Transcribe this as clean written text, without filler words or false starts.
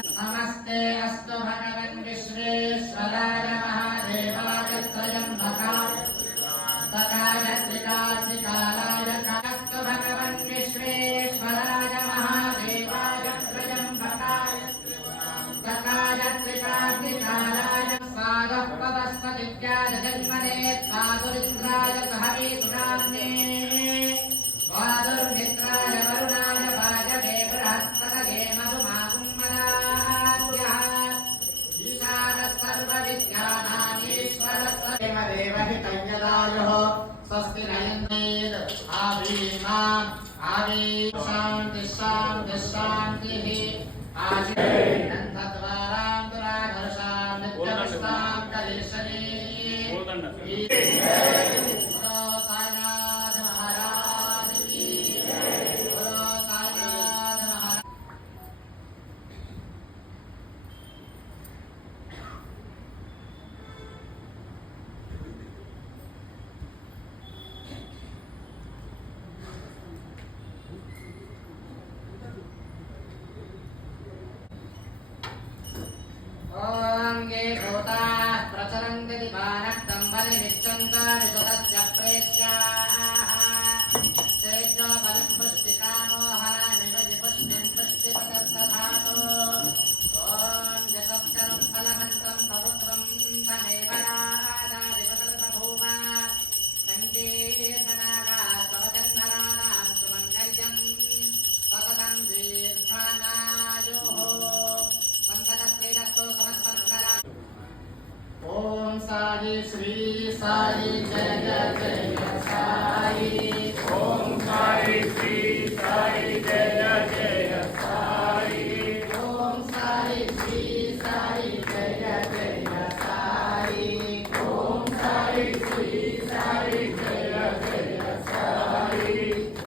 नमस्ते अस्तु भगवन् विश्वेश्वराय महादेवाय त्र्यम्बकाय त्रिकालाय अस्तु भगवन् विश्वेश्वराय महादेवाय त्र्यम्बकाय त्रिकालाय स्वादः पवस्पतिभ्याय जन्मने स्वादुरिन्द्राय सहवीतुरान्ने स्वादुर्मित्राय वरुणाय वाजवे बृहस्पतये मधुमाकुम्मलाभ्यः ईशानः सर्वविद्यानामीश्वरः देवहितञ्जलायुः स्वस्ति न इन्द्रेण आवीमाम् आवी शान्तिः आशिनन्तद्वारां दुराधर्षां नित्यमस्तां कलेशनी ये भूताः प्रचरन्ति दिवानक्तं बलिमिच्छन्तानि सुतस्य प्रेष्याः तेजो बलिपुष्टिकामोहनानि पुष्टिं पुष्टिपतस्तधातो ॐ जगत्करं फलमन्त्रं पवित्रं तमेव नादादिपतर्भूमा सङ्कीर्तनागात्मवचन्नराणां सुमङ्गल्यं सततं दीर्घानायुः संकटस्त्रीरस्तो समस्तमङ्गला। ओम साई श्री साई जय जय जय